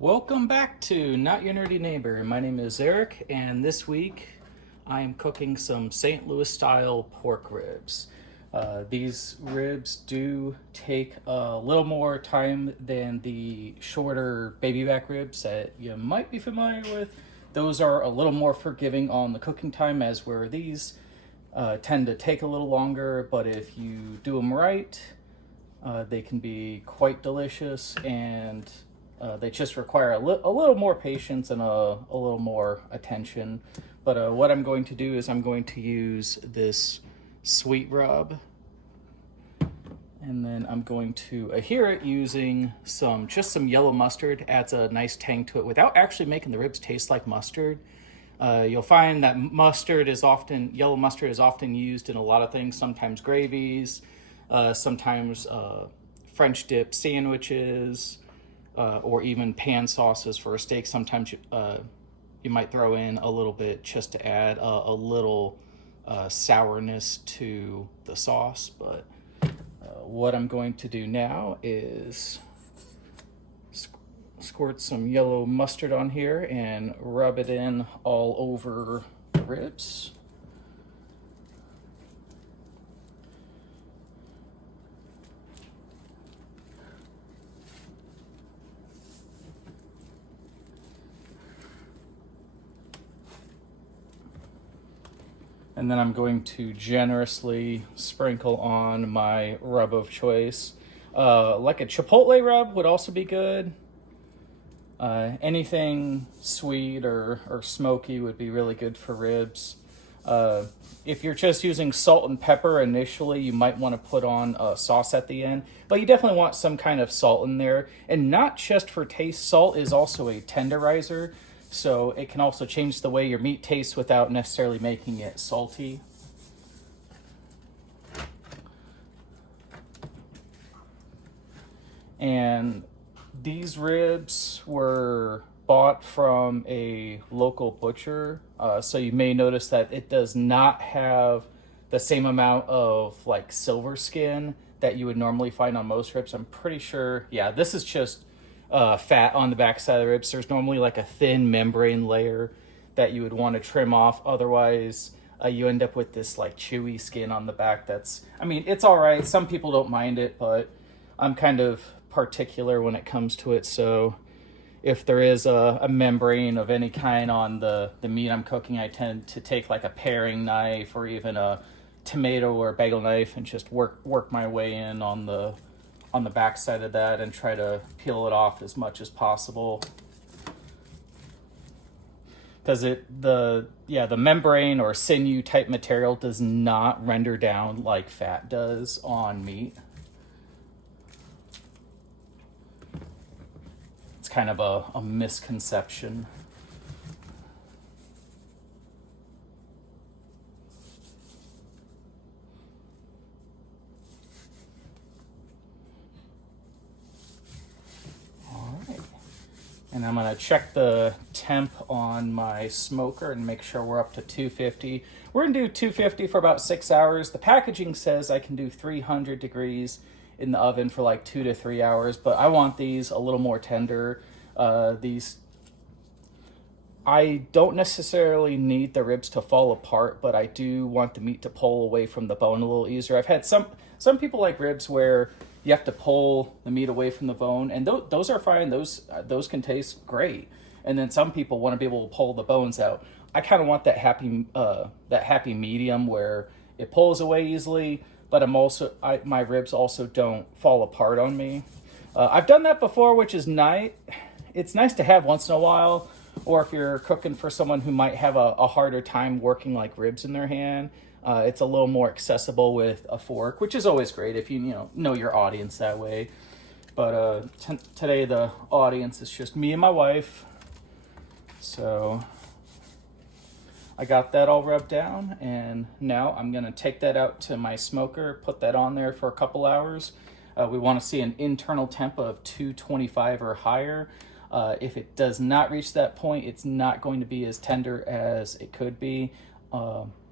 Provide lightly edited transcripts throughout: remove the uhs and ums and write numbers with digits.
Welcome back to Not Your Nerdy Neighbor. My name is Eric, and this week I am cooking some St. Louis style pork ribs. These ribs do take a little more time than the shorter baby back ribs that you might be familiar with. Those are a little more forgiving on the cooking time, as where these tend to take a little longer, but if you do them right, they can be quite delicious, and they just require a little more patience and a little more attention. But what I'm going to do is I'm going to use this sweet rub, and then I'm going to adhere it using just some yellow mustard. Adds a nice tang to it without actually making the ribs taste like mustard. You'll find that yellow mustard is often used in a lot of things, sometimes gravies, sometimes French dip sandwiches, or even pan sauces for a steak. Sometimes you might throw in a little bit just to add a little sourness to the sauce. But what I'm going to do now is squirt some yellow mustard on here and rub it in all over the ribs. And then I'm going to generously sprinkle on my rub of choice. Like a chipotle rub would also be good. Anything sweet or smoky would be really good for ribs. If you're just using salt and pepper initially, you might want to put on a sauce at the end. But you definitely want some kind of salt in there. And not just for taste, salt is also a tenderizer. So it can also change the way your meat tastes without necessarily making it salty. And these ribs were bought from a local butcher. So you may notice that it does not have the same amount of like silver skin that you would normally find on most ribs. I'm pretty sure, yeah, this is just fat on the back side of the ribs. There's normally like a thin membrane layer that you would want to trim off. Otherwise, you end up with this like chewy skin on the back. It's all right. Some people don't mind it, but I'm kind of particular when it comes to it. So if there is a membrane of any kind on the meat I'm cooking, I tend to take like a paring knife or even a tomato or bagel knife and just work my way in on the back side of that and try to peel it off as much as possible. Because the membrane or sinew type material does not render down like fat does on meat. It's kind of a misconception. And I'm going to check the temp on my smoker and make sure we're up to 250. We're going to do 250 for about 6 hours. The packaging says I can do 300 degrees in the oven for like 2 to 3 hours, but I want these a little more tender. I don't necessarily need the ribs to fall apart, but I do want the meat to pull away from the bone a little easier. I've had some people like ribs where you have to pull the meat away from the bone, and those are fine. Those can taste great. And then some people want to be able to pull the bones out. I kind of want that happy medium where it pulls away easily, but my ribs also don't fall apart on me. I've done that before, which is nice. It's nice to have once in a while, or if you're cooking for someone who might have a harder time working like ribs in their hand. It's a little more accessible with a fork, which is always great if you know your audience that way. But today the audience is just me and my wife. So I got that all rubbed down, and now I'm going to take that out to my smoker, put that on there for a couple hours. We want to see an internal temp of 225 or higher. If it does not reach that point, it's not going to be as tender as it could be.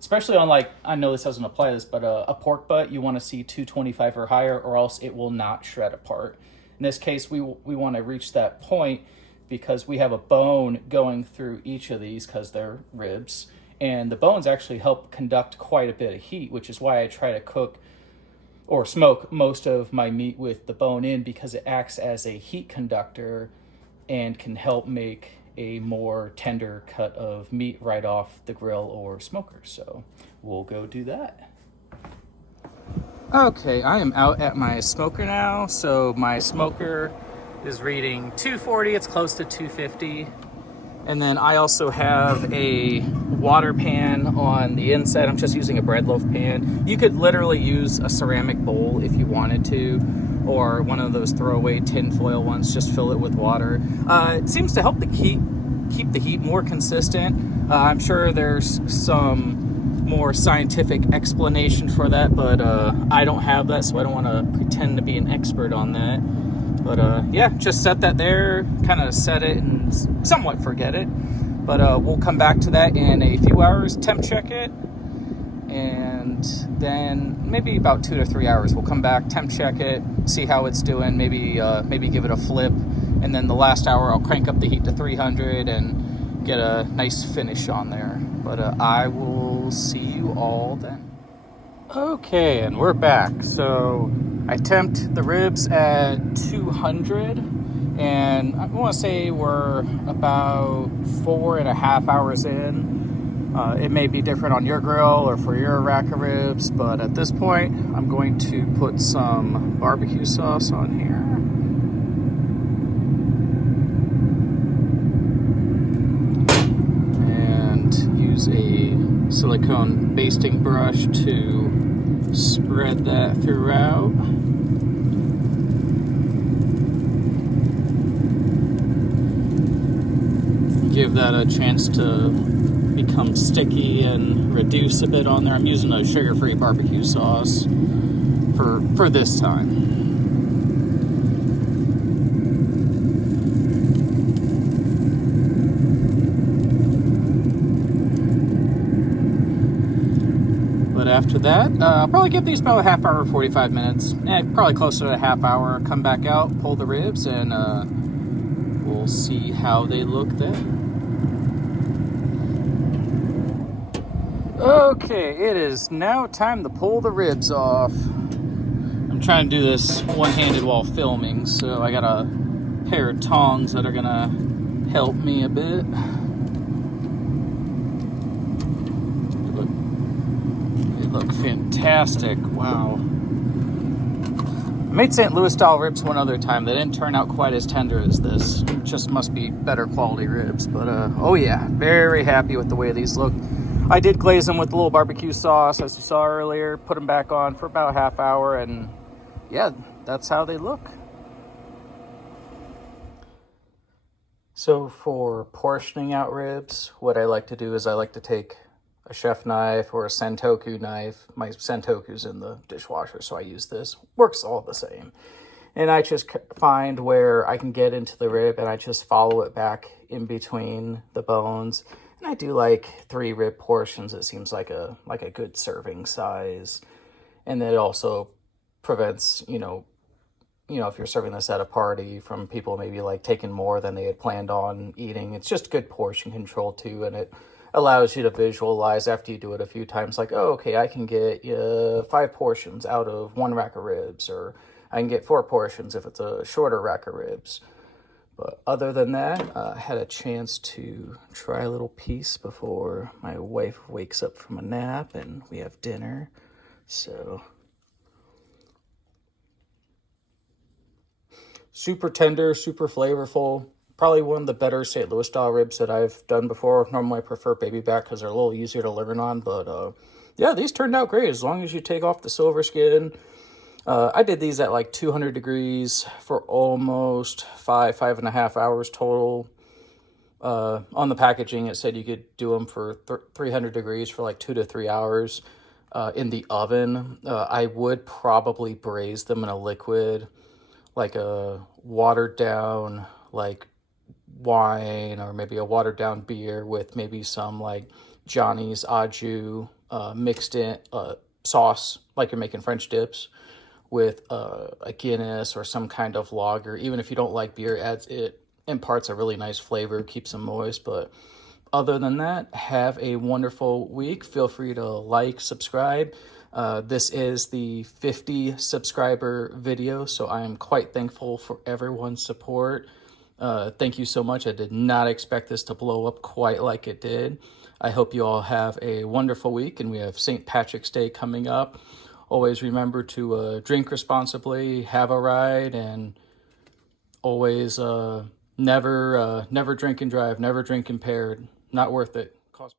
Especially on, like, I know this doesn't apply to this, but a pork butt, you want to see 225 or higher, or else it will not shred apart. In this case, we want to reach that point because we have a bone going through each of these because they're ribs. And the bones actually help conduct quite a bit of heat, which is why I try to cook or smoke most of my meat with the bone in, because it acts as a heat conductor and can help make a more tender cut of meat right off the grill or smoker. So we'll go do that. Okay, I am out at my smoker now. So my smoker is reading 240, it's close to 250. And then I also have a water pan on the inside. I'm just using a bread loaf pan. You could literally use a ceramic bowl if you wanted to, or one of those throwaway tin foil ones, just fill it with water. It seems to help keep the heat more consistent. I'm sure there's some more scientific explanation for that, but I don't have that, so I don't want to pretend to be an expert on that. But yeah, just set that there, kind of set it and somewhat forget it. But we'll come back to that in a few hours, temp check it, and then maybe about 2 to 3 hours we'll come back, temp check it, see how it's doing, maybe give it a flip, and then the last hour I'll crank up the heat to 300 and get a nice finish on there. But I will see you all then. Okay, and we're back. So I temped the ribs at 200, and I want to say we're about 4.5 hours in. It may be different on your grill or for your rack of ribs, but at this point, I'm going to put some barbecue sauce on here. And use a silicone basting brush to spread that throughout. Give that a chance to become sticky and reduce a bit on there. I'm using a sugar-free barbecue sauce for this time. But after that, I'll probably give these about a half hour, 45 minutes. Probably closer to a half hour. Come back out, pull the ribs, and we'll see how they look then. Okay, it is now time to pull the ribs off. I'm trying to do this one-handed while filming, so I got a pair of tongs that are gonna help me a bit. They look fantastic. Wow. I made St. Louis style ribs one other time. They didn't turn out quite as tender as this. It just must be better quality ribs. But oh yeah, very happy with the way these look. I did glaze them with a little barbecue sauce, as you saw earlier. Put them back on for about a half hour, and yeah, that's how they look. So for portioning out ribs, what I like to do is I like to take a chef knife or a Sentoku knife. My Sentoku's in the dishwasher, so I use this. Works all the same. And I just find where I can get into the rib, and I just follow it back in between the bones. And I do like 3 rib portions. It seems like a good serving size. And then it also prevents, you know, if you're serving this at a party, from people maybe like taking more than they had planned on eating. It's just good portion control too, and it allows you to visualize after you do it a few times, like, oh, okay, I can get 5 portions out of 1 rack of ribs, or I can get 4 portions if it's a shorter rack of ribs. But other than that, I had a chance to try a little piece before my wife wakes up from a nap and we have dinner. So super tender, super flavorful. Probably one of the better St. Louis style ribs that I've done before. Normally I prefer baby back because they're a little easier to learn on. But yeah, these turned out great as long as you take off the silver skin. I did these at like 200 degrees for almost 5.5 hours total. On the packaging, it said you could do them for 300 degrees for like 2 to 3 hours in the oven. I would probably braise them in a liquid, like a watered down like wine, or maybe a watered down beer with maybe some like Johnny's au jus mixed in sauce, like you're making French dips, with a Guinness or some kind of lager. Even if you don't like beer, it imparts a really nice flavor, keeps them moist. But other than that, have a wonderful week. Feel free to like, subscribe. This is the 50 subscriber video, so I am quite thankful for everyone's support. Thank you so much. I did not expect this to blow up quite like it did. I hope you all have a wonderful week, and we have St. Patrick's Day coming up. Always remember to drink responsibly, have a ride, and always never drink and drive, never drink impaired. Not worth it. Cost